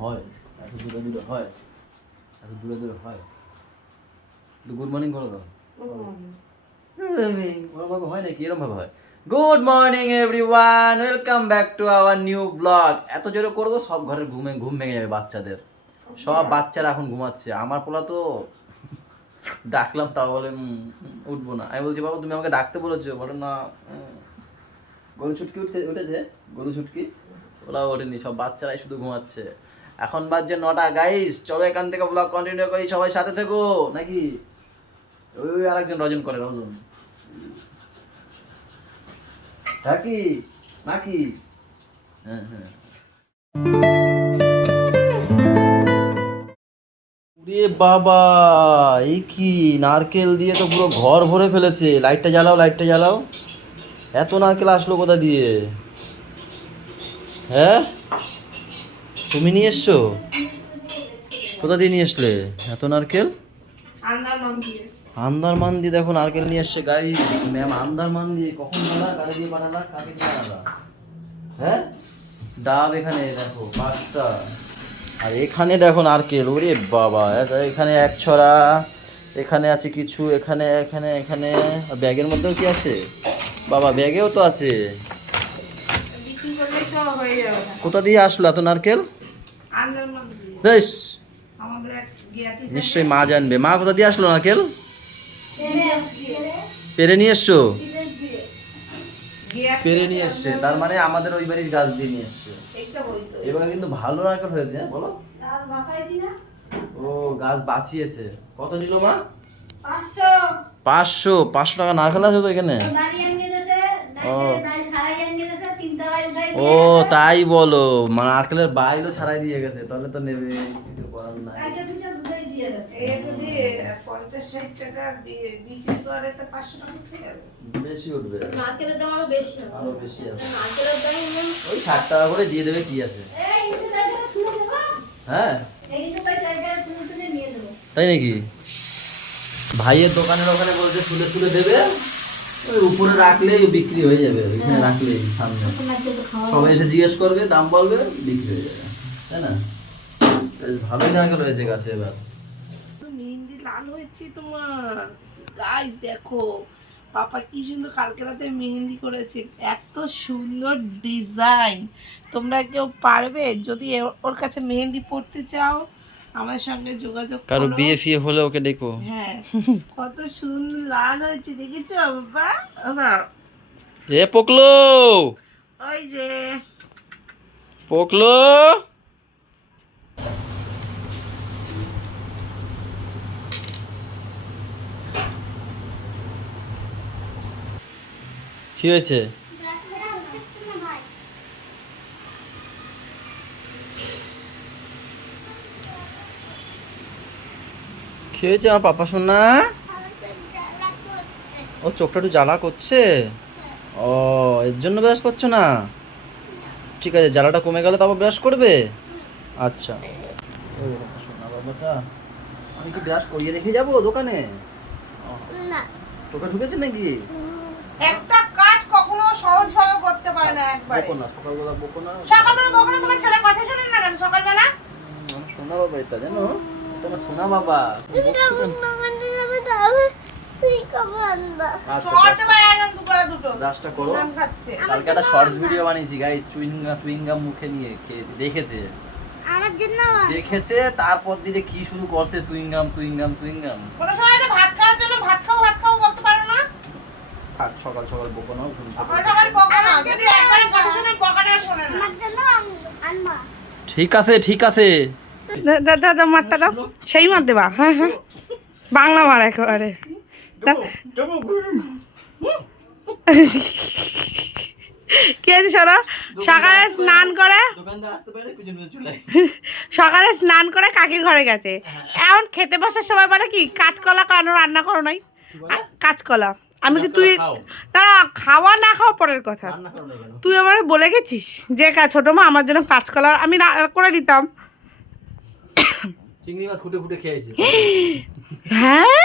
হয় এত দূরে দূরে হয়, এত দূরে দূরে হয়। গুড মর্নিং করো তো, ওরকম হয় নাকি? এরকম ভাবে হয়। Good morning everyone, welcome back to our new blog. এত জোরে করবো সব ঘরের ঘুম ভেঙে যাবে বাচ্চাদের। সব বাচ্চারা এখন ঘুমাচ্ছে, আমার পোলা তো ডাকলাম তাও বলে উঠবো না। আমি বলছি বাবা তুমি আমাকে ডাকতে বলেছো, বলে না। গরু ছুটকি উঠেছে, গরু ছুটকি ওরা ওঠেনি, সব বাচ্চারাই শুধু ঘুমাচ্ছে। এখন বাজছে 9টা। গাইস চলো এখান থেকে ব্লগ কন্টিনিউ করি, সবাই সাথে থেকো নাকি। ওই আরেকজন রজন করে, রজন নাকি নাকি। হ্যাঁ হ্যাঁ। রে বাবা, এই কি নারকেল দিয়ে তো পুরো ঘর ভরে ফেলেছে। লাইটটা জ্বালাও, লাইটটা জ্বালাও। এত নারকেল আসলো কোথা দিয়ে? হ্যাঁ তুমি নিয়ে এসছো? কোথা দিয়ে নিয়ে আসলে এত নারকেল? আন্দারমান দিয়ে দেখো নারকেল নিয়ে এসছে গাইস। ম্যাম আন্দারমান দিয়ে কখন বানালা, কাকে দিয়ে বানালা, কাকে দিয়ে বানালা? হ্যাঁ ডাব এখানে দেখো 5টা, আর এখানে দেখো নারকেল। ওরে বাবা, এখানে এক ছড়া, এখানে আছে কিছু, এখানে এখানে এখানে। ব্যাগের মধ্যেও কি আছে বাবা? ব্যাগেও তো আছে। কোথা দিয়ে আসলো এত নারকেল? বেশ নিশ্চয়ই মা জানবে। মা কোথা দিয়ে আসলো নারকেল? পেরে নিয়ে এসছো? পেরে নিয়ে এসছে, তার মানে আমাদের ওই বাড়ির গাছ দিয়ে নিয়ে এসছে। এবার কিন্তু ভালো নারকেল হয়েছে বলো। ও গাছ বাঁচিয়েছে। কত নিল মা? 500 টাকা নারকেল আছে তো এখানে। ও তাই বলো, মানে নারকেলের বাইরে ছাড়াই দিয়ে গেছে, তাহলে তো নেবে, কিছু করার নাই। বেশি উঠবে, নারকেলের দাম আরো বেশি, আরো বেশি আছে। ওই 60 টাকা করে দিয়ে দেবে, কি আছে। হ্যাঁ তাই নাকি? ভাইয়ের দোকানের ওখানে বলছে তুলে তুলে দেবে, ওই উপরে রাখলেই বিক্রি হয়ে যাবে। ওইখানে রাখলেই সামনে সবাই এসে জিজ্ঞেস করবে, দাম বলবে, বিক্রি হয়ে যাবে, তাই না? ভালোই নারকেল হয়েছে গাছে এবার। মেহেন্দি লাল হয়েছে তোমার। গাইস দেখো পাপা কি সুন্দর কালকে রাতে মেহেন্দি করেছে, এত সুন্দর ডিজাইন। তোমরা কেউ পারবে? যদি ওর কাছে মেহেন্দি পড়তে চাও আমার সঙ্গে যোগাযোগ করো। কারো বিয়ে ফিয়ে হলে ওকে দেখো। হ্যাঁ কত সুন্দর লাল হয়েছে, দেখেছো বাবা? বাবা এ পোকলো, ওই যে পোকলো, কি হয়েছে? কি হয়েছে আমার পাপা সোনা? ও চোখটা একটু জ্বালা করছে। ও এর জন্য ব্রাশ করছো না? ঠিক আছে, জ্বালাটা কমে গেলে তারপর ব্রাশ করবে। আচ্ছা সোনা বাবাটা, আমি কি ব্রাশ করিয়ে রেখে যাবো দোকানে? তোকে ঢুকেছে নাকি? একটা কাজ কখনো সহজভাবে করতে পারে না একবারে। বকো না, সকালবেলা বকো না। সকালবেলা বকো না, তোমার ছেলে কথা শোনে না কেন সকালবেলা? সোনা বাবা এটা জানো, তোমার সোনা বাবা। ব্রাশটা করো। কালকে একটা শর্টস ভিডিও বানিয়েছি গাইস, চুইংগাম মুখে নিয়ে খেয়ে দেখেছে, আমার জন্য দেখেছে, তারপর দিকে কি শুরু করছে, চুইংগাম চুইংগাম চুইংগাম। কোন সময় তো ভাত খাওয়ার জন্য ভাত খাও বলতে পারো না? থাক সকাল সকাল বকো না, সকাল বকো না, যদি একবারে কথা শুনে বকাটা শোনে না। আমার জন্য আনবা। ঠিক আছে ঠিক আছে। দাদা মারটা দাও, সেই মার দেবা। হ্যাঁ হ্যাঁ বাংলা মার একেবারে। কি আছে শোনো, সকালে স্নান করে কাকির ঘরে গেছে, এখন খেতে বসার সময় বলে কি কাঁচকলা কেন রান্না করো নাই? কাঁচকলা। আমি বলছি তুই না, খাওয়া না খাওয়া পরের কথা, তুই আমার বলে গেছিস যে ছোট মা আমার জন্য কাঁচকলা আমি করে দিতাম। চিংড়ি মাছ খুঁটে খুঁটে খেয়েছি। হ্যাঁ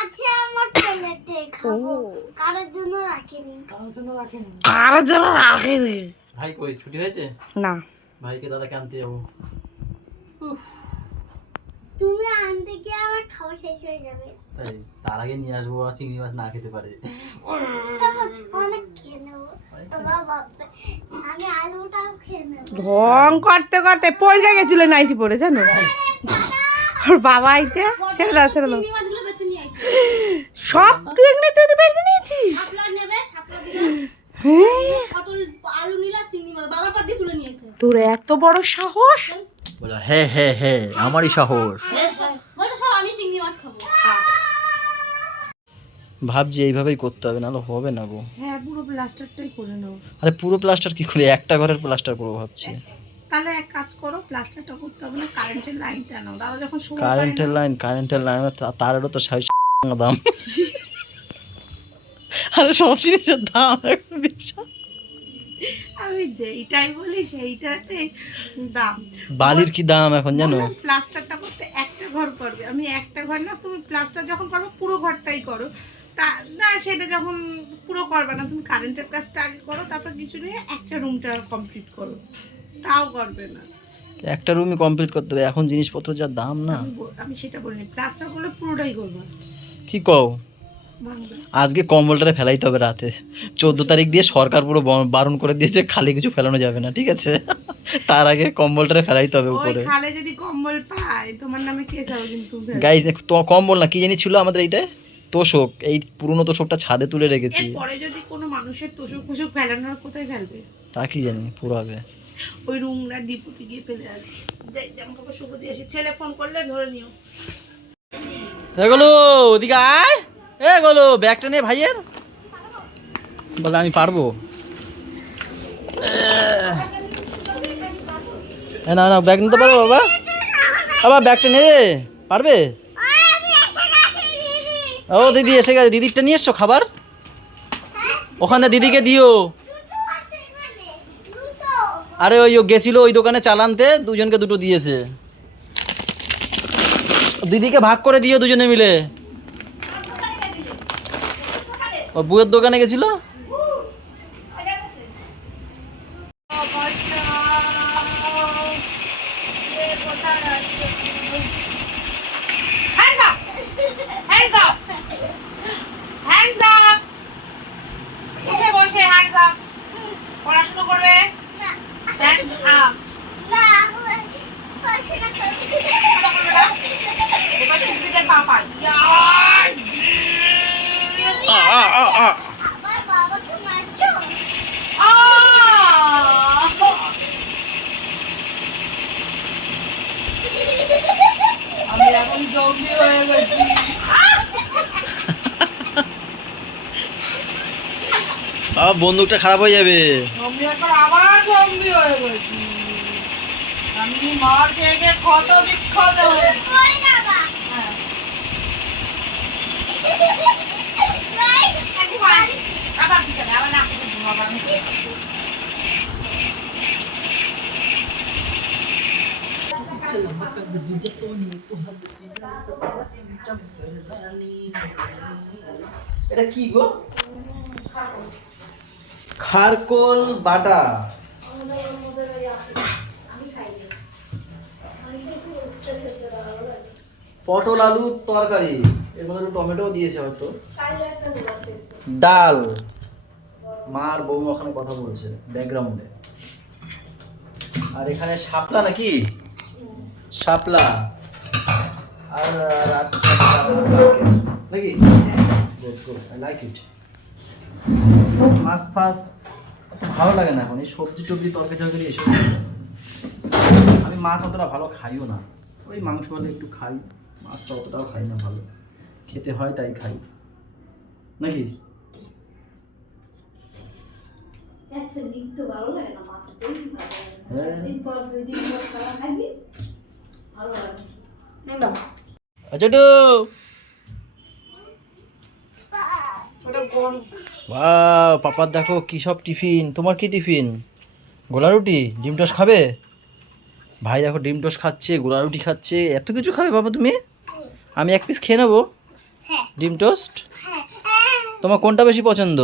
আচ্ছা আমার প্লেটে খাবো, কারোর জন্য রাখি। রাখিনি। কারোর জন্য রাখেনি। ভাই কই ছুটি হয়েছে? না, ভাইকে দাদাকে আনতে যাবো। তুমি আনতে গিয়ে আমার খাওয়া শেষ হয়ে যাবে। তাই তার আগে নিয়ে আসবো, আর চিংড়ি মাছ না খেতে পারে। তারপর অনেক খেয়ে নেবো। বাবা বাবা, আমি আলুটাও খেয়ে নেবো। ঢং করতে করতে পড়ে গেছিল নাইটি পরে, জানো? ওর বাবা আইছে, ছেড়ে দাও ছেড়ে দাও। চিংড়ি মাছগুলো বেছে নিয়ে আইছি। সব তুই এখানে তুই বেঁচে নিয়েছিস? শাপলা নেবে, শাপলা দিলাম। হ্যাঁ, পটল, আলু নিলা, চিংড়ি মাছ বাবার পাত দিয়ে তুলে নিয়েছে। তোর এত বড় সাহস! বলো হ্যাঁ হ্যাঁ হ্যাঁ, আমারই সাহস। বলছে সব আমি চিংড়ি মাছ খাবো। ভাবছি এইভাবেই করতে হবে, নাহলে হবে না গো। হ্যাঁ, পুরো প্লাস্টারটাই করে নাও। আরে পুরো প্লাস্টার কি করে, একটা ঘরের প্লাস্টার করবো ভাবছি। তাহলে এক কাজ করো, প্লাস্টারটা করতে হবে না, কারেন্টের লাইনটা নাও। দাদা যখন সময় পায় কারেন্টের লাইন তারেরও তো 60 দাম। আরে সব জিনিসের দাম এখন বিশাল। আমি যেইটাই বলি সেইটাতে দাম। বালির কি দাম এখন জানো? বললাম, প্লাস্টারটা করতে একটা ঘর করবে, আমি একটা ঘর না, তুমি প্লাস্টার যখন করবে পুরো ঘরটাই করো। তা না, সেটা যখন পুরো করবে না, তুমি কারেন্টের কাজটা আগে করো, তারপর কিছু নিয়ে একটা রুমটা কমপ্লিট করো, তাও করবে না। একটা রুমই কমপ্লিট করতে হবে, এখন জিনিসপত্র যা দাম না। আমি সেটা বলিনি, প্লাস্টার করলে পুরোটাই করবো, কি কও? ভাঙবে। আজকে কম্বলটারে ফেলাইতে হবে রাতে। 14 তারিখ দিয়ে সরকার পুরো বারণ করে দিয়েছে, খালি কিছু ফেলানো যাবে না, ঠিক আছে? তার আগে কম্বলটারে ফেলাইতে হবে ওই উপরে। খালে যদি কম্বল পায় তোমার নামে কেস হবে কিন্তু। গাইজ তো কম্বল না, কি জানি ছিল আমাদের এইটা তোষক, এই পুরনো তোষকটা ছাদে তুলে রেখেছি। পরে যদি কোনো মানুষের তোষক ফোষক ফেলানোর, কোথায় ফেলবে? তা কি জানি পুরো হবে। ওই রুমরা ডিপুতে গিয়ে ফেলে আসবে। যাই জামা কাপড় শুকো দিয়ে আসি, ছেলে ফোন করলে ধরে নিও। এগুলো ওদিকে আয়, এগুলো ব্যাগটা নিয়ে ভাইয়ের বলে আমি পারবো। না না, ব্যাগ নিতে পারবো বাবা? বাবা ব্যাগটা নেবে, পারবে? ও দিদি এসে গেছে, দিদিরটা নিয়ে এসছো খাবার, ওখানে দিদিকে দিও। আরে ওই ও গেছিল ওই দোকানে চালানতে, দুজনকে দুটো দিয়েছে। দিদিকে ভাগ করে দিও দুজনে মিলে। ও বুয়ের দোকানে গেছিল। পড়াশোনা করবে। Hands up. না, পড়াশোনা করবে। এবার সুপ্রিতের পাপা। আমার বাবাকে মারছো? আমি এখন জম্বি হয়ে গেছি। বন্দুকটা খারাপ হয়ে যাবে। আমি এখন আবার জম্বি হয়ে গেছি। আমি মার খেয়ে খেয়ে ক্ষত বিক্ষত হয়ে গেছি। পড়ে না বা। হ্যাঁ। গাইস, আবার বিকালে আবার না করে ঘুমাবো আমি। এটা কি গো? খারকোল বাটা। পটল আলু তরকারি, এর মধ্যে একটু টমেটো দিয়েছে হয়তো। ডাল, মার বউ ওখানে কথা বলছে ব্যাকগ্রাউন্ডে। আর এখানে শাপলা নাকি, শাপলা আর নাকি, আই লাইক ইট। মাছ ফাছ অত ভালো লাগে না এখন, এই সবজি টবজি তরকারি টরকারি এসব। আমি মাছ অতটা ভালো খাইও না, ওই মাংস হলে একটু খাই, মাছটা অতটাও খাই না, ভালো খেতে হয় তাই খাই নাকি। আচ্ছা ওয়াও, পাপার দেখো কি সব টিফিন। তোমার কি টিফিন? গোলা রুটি, ডিম টোস্ট খাবে? ভাই দেখো ডিম টোস্ট খাচ্ছে, গোলা রুটি খাচ্ছে, এত কিছু খাবে বাবা তুমি? আমি এক পিস খেয়ে নেবো হ্যাঁ। ডিম টোস্ট। হ্যাঁ। তোমার কোনটা বেশি পছন্দ?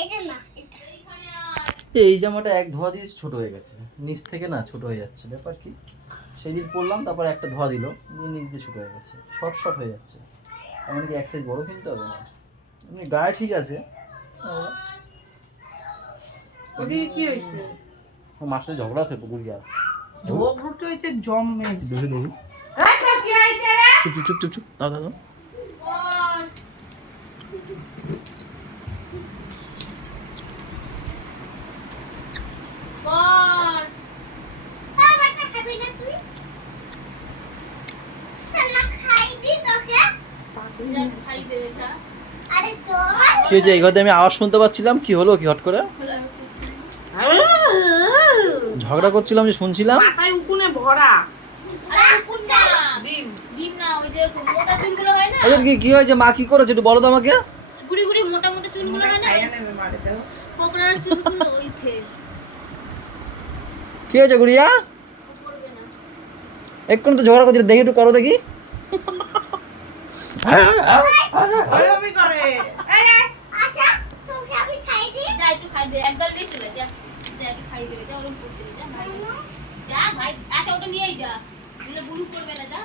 এটা না এটা এই জামাটা এক ধোয়া দিয়ে ছোট হয়ে গেছে, নিচ থেকে না ছোট হয়ে যাচ্ছে। ব্যাপার কি, সেই দিন পরলাম, তারপর একটা ধোয়া দিল, দিয়ে নিচ দিয়ে ছোট হয়ে গেছে, শর্ট শর্ট হয়ে যাচ্ছে। এমন কি এক সাইজ বড় কিনতে হবে না, এমনি গায়ে ঠিক আছে। ওদিকে কি হয়েছে? ও মার সাথে ঝগড়া আছে পুকুর গিয়া, ঝগড়াটা হয়েছে জম্মে। দেখে দেখি। এই তো কি হয়েছে রে? চুপ চুপ চুপ চুপ চুপ, দাও দাও দাও। বল আর বাটা খাবি না তুই না খাই দি তোকে যা খাই দেবে যা আরে চল কি হয়েছে? এই ঘরে আমি আওয়াজ শুনতে পাচ্ছিলাম, কি হলো কি হট করে? ঝগড়া করছিলাম যে শুনছিলাম। মাথায় উকুনে ভরা আরে কোন না ডিম। ডিম না, ওই যে মোটা চুলগুলো হয় না, আচ্ছা কি হয়েছে, মা কি করেছে একটু বলো তো আমাকে। গুড়ি গুড়ি মোটা মোটা চুলগুলো হয় না, খাইয়া নেবে মারে দাও। কোকড়ার চুলগুলো ওই থে কি হয়েছে গুড়িয়া? করবে না। এক্ষুনি তো ঝগড়া করছিল, দেখি একটু করো দেখি। ওরকমই করে। এই এই আশা তোকে আমি খাই দি যা একটু খাই দে, এক গাল দিয়ে চলে যা, যা একটু খাই দেবে যা, ওরকম করতে দে, যা ভাই যা ভাই, আচ্ছা ওটা নিয়েই যা, বলে বুলু করবে না, যা।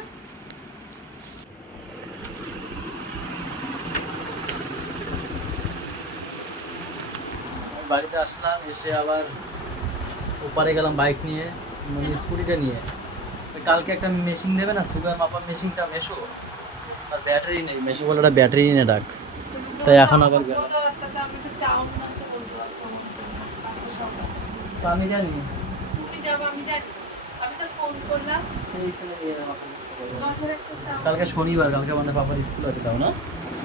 বাড়িতে আসলাম, এসে আবার ওপারে গেলাম বাইক নিয়ে, মানে স্কুটিটা নিয়ে। কালকে একটা মেশিন দেবে না, সুগার মাপার মেশিনটা, মেশো, আর ব্যাটারি নেই। মেশো বলে ওটা ব্যাটারি নিয়ে ডাক, তাই এখন আবার গেলাম। বলতে পারতাম, আমি তো চাউন না তো বলতে পারতাম না। আমি সব তো আমি জানি তুমি যাবো আমি জানি। আমি তো ফোন করলাম এইখানে নিয়ে এলাম এখন। 10-এর একটা চাউন। কালকে শনিবার, কালকে মানে পাপার স্কুল আছে, তাও না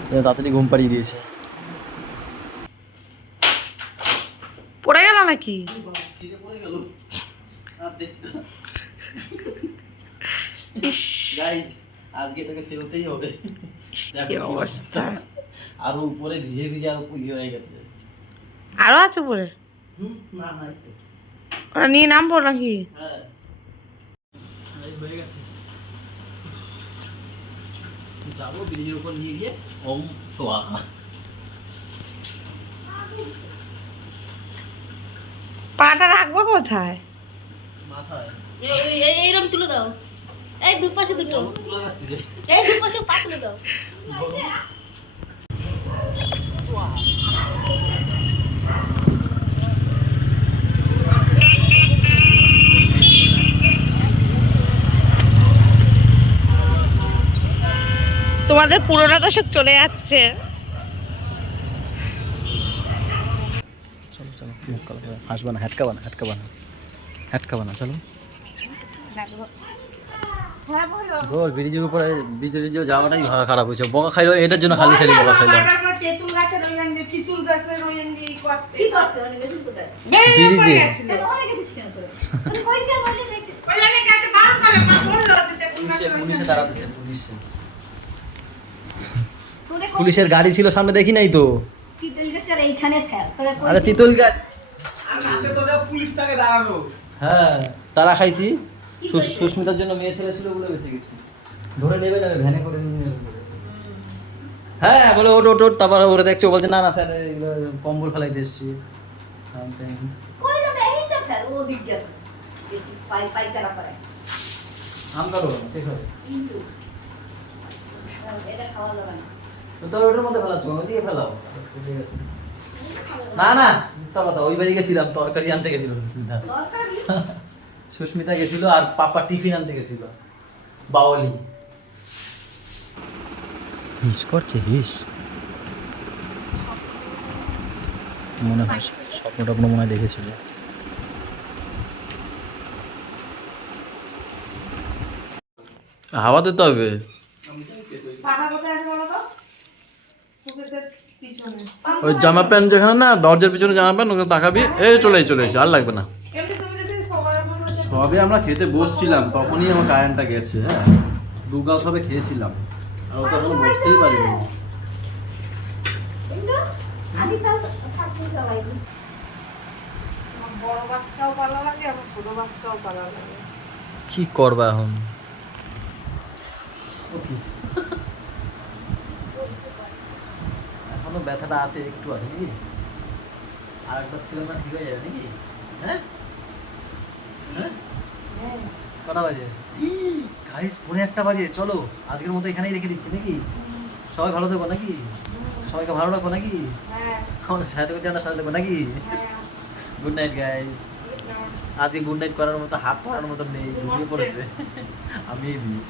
তাড়াতাড়ি ঘুম পাড়িয়ে দিয়েছে। পড়ে গেল নাকি? গাইস আজকে এটাকে ফেলতেই হবে। কি অবস্থা। আরো উপরে ভিজে ভিজে আরো ইয়ে হয়ে গেছে। আরো আছে পড়ে? না না একটু। ওরা নিয়ে নামবো নাকি? হ্যাঁ এই হয়ে গেছে। যাবো ব্রিজের উপর নিয়ে গিয়ে ওম সোয়াহা। পাটা রাখবো কোথায়? মাথায় এইরকম তুলে দাও, এই দুপাশে দুটো, তুলে আসতে এই দুপাশে পা তুলে দাও। তোমাদের পুরোটা তো সব চলে যাচ্ছে। চলো চলো, মুখ কালো করে হাসবা না, হ্যাটকাবা না, হ্যাটকাবা না, হ্যাটকাবা না, চলো। গোর ব্রিজের উপরে ব্রিজে যাওয়াটাই খারাপ হয়েছে। বকা খাইলো এটার জন্য, খালি খালি বকা খাইলো। তেঁতুল গাছের ওইখান দিয়ে তিতুল গাছের ওইখান দিয়ে করতে। কি করছ মানে বেশি কোথায় ব্রিজে ওখানে গেছিস কেন করে তুই কইছিস বলতে দেখছিস ওইখানে গেছে বারণ করলে মা বললো যে তেঁতুল পুলিশে গাছের পুলিশে ওইখান দাঁড়াতেছে, পুলিশে তোরে পুলিশের গাড়ি ছিল সামনে, দেখি নাই তো। কি তেল গাছটা এইখানে ফেল তোরে আরে তিতুল গাছ, পুলিশ তাকে দাঁড়ানো হ্যাঁ তারা খাইছি। সুস্মিতার জন্য মেয়ে ছেলে ছিল বলে বেঁচে গেছি। ধরে নেবে যাবে, ভ্যানে করে নিয়ে নেবে। হ্যাঁ বলে ওট ওট ওট, তারপর ওরা দেখছে, ও বলছে না না স্যার এগুলো কম্বল ফেলাইতে এসছি। কইলো বেহিন তো ফেল ও দিক গেছে বেশি পাই পাই করা করে আম কাটো ঠিক আছে, কিন্তু এটা খাওয়া যাবে না তো তোর ওটার মধ্যে ফেলাচ্ছ, ওইদিকে ফেলাও। ঠিক আছে, না না মিথ্যা কথা, ওই বাড়ি গেছিলাম, তরকারি আনতে গেছিল সুস্মিতা। দরকারি সুস্মিতা গেছিল আর পাপা টিফিন আনতে গেছিল, বাওয়ালি। হিস করছে, হিস মনে হয় স্বপ্নটা মনে হয় দেখেছিল। হাওয়া দিতে হবে। পাখা কোথায় আছে বলো তো? সুকেশের পিছনে। ওই জামা প্যান্ট যেখানে না, দরজার পিছনে জামা প্যান্ট, ওখানে তাকাবি, এই চলে এসে আর লাগবে না। এমনি তুমি যদি সবার মনে সবে আমরা খেতে বসছিলাম, তখনই আমার কারেন্টটা গেছে। হ্যাঁ দুগাল সবে খেয়েছিলাম, আর ও তো এখনো বসতেই পারিনি। কিন্তু আমি তাও থাকতে সবাই আমার বড় বাচ্চাও পালা লাগে, আমার ছোট বাচ্চাও পালা লাগে। কি করবা এখন? এখনো ব্যথাটা আছে, একটু আছে নাকি? আর একটা ছিল না, ঠিক হয়ে যাবে নাকি? হ্যাঁ হ্যাঁ কটা বাজে? গাইস পৌনে 1টা বাজে। চলো আজকের মতো এখানেই রেখে দিচ্ছি নাকি? সবাই ভালো থেকো নাকি? সবাইকে ভালো রাখো নাকি? আমাদের সাথে চ্যানেলটা সাথে থাকো নাকি? Good night guys. আজকে গুড নাইট করার মতো হাত পাড়ার মতো নেই, ঘুমিয়ে পড়েছে। আমি দিই।